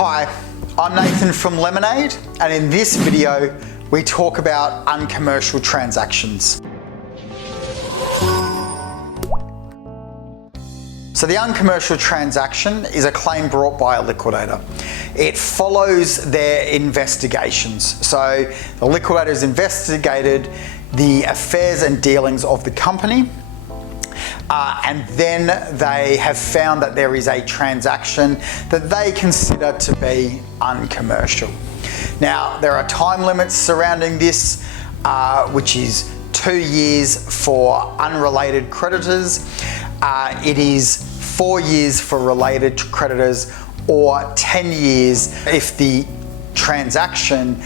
Hi, I'm Nathan from Lemonade, and in this video we talk about uncommercial transactions. So the uncommercial transaction is a claim brought by a liquidator. It follows their investigations. So the liquidator has investigated the affairs and dealings of the company, and then they have found that there is a transaction that they consider to be uncommercial. Now, there are time limits surrounding this, which is 2 years for unrelated creditors. It is 4 years for related creditors, or 10 years if the transaction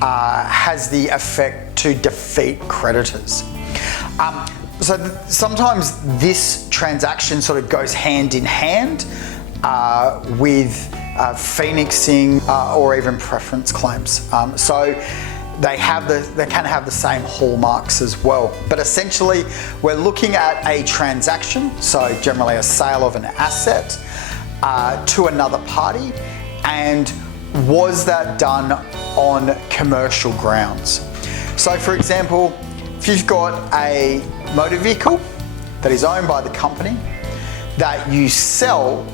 has the effect to defeat creditors. So sometimes this transaction sort of goes hand in hand with phoenixing or even preference claims. So they can have the same hallmarks as well. But essentially, we're looking at a transaction, so generally a sale of an asset to another party, and was that done on commercial grounds? So for example, if you've got a motor vehicle that is owned by the company that you sell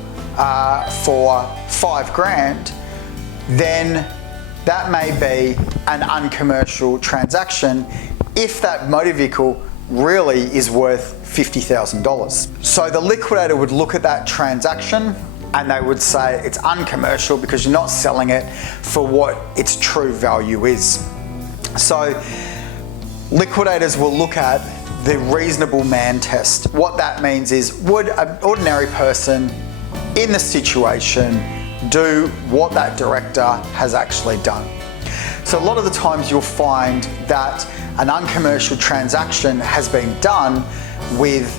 for $5,000, then that may be an uncommercial transaction if that motor vehicle really is worth $50,000. So the liquidator would look at that transaction and they would say it's uncommercial because you're not selling it for what its true value is. So liquidators will look at the reasonable man test. What that means is, would an ordinary person in the situation do what that director has actually done? So a lot of the times you'll find that an uncommercial transaction has been done with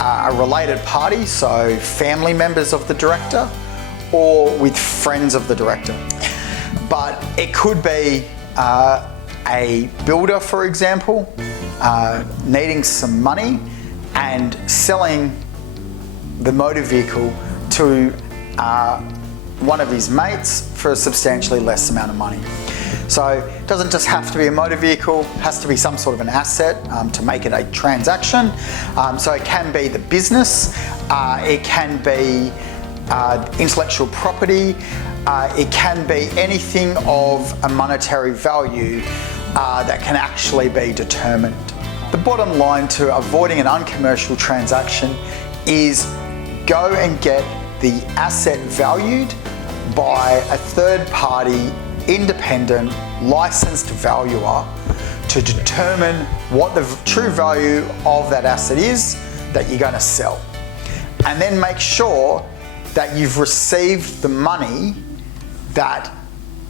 a related party, so family members of the director or with friends of the director. But it could be a builder, for example, needing some money and selling the motor vehicle to one of his mates for a substantially less amount of money. So it doesn't just have to be a motor vehicle, it has to be some sort of an asset to make it a transaction. So it can be the business, it can be intellectual property, it can be anything of a monetary value that can actually be determined. The bottom line to avoiding an uncommercial transaction is go and get the asset valued by a third party, independent, licensed valuer to determine what the true value of that asset is that you're going to sell. And then make sure that you've received the money that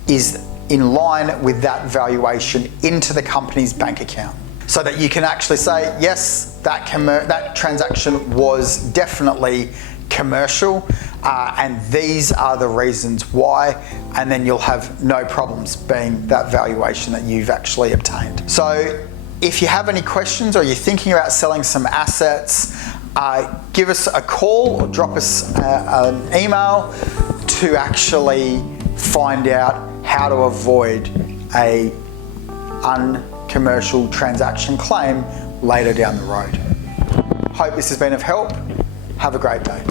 is in line with that valuation into the company's bank account, so that you can actually say, yes, that transaction was definitely commercial, and these are the reasons why, and then you'll have no problems being that valuation that you've actually obtained. So if you have any questions or you're thinking about selling some assets, give us a call or drop us an email to actually find out how to avoid a uncommercial transaction claim later down the road. Hope this has been of help. Have a great day.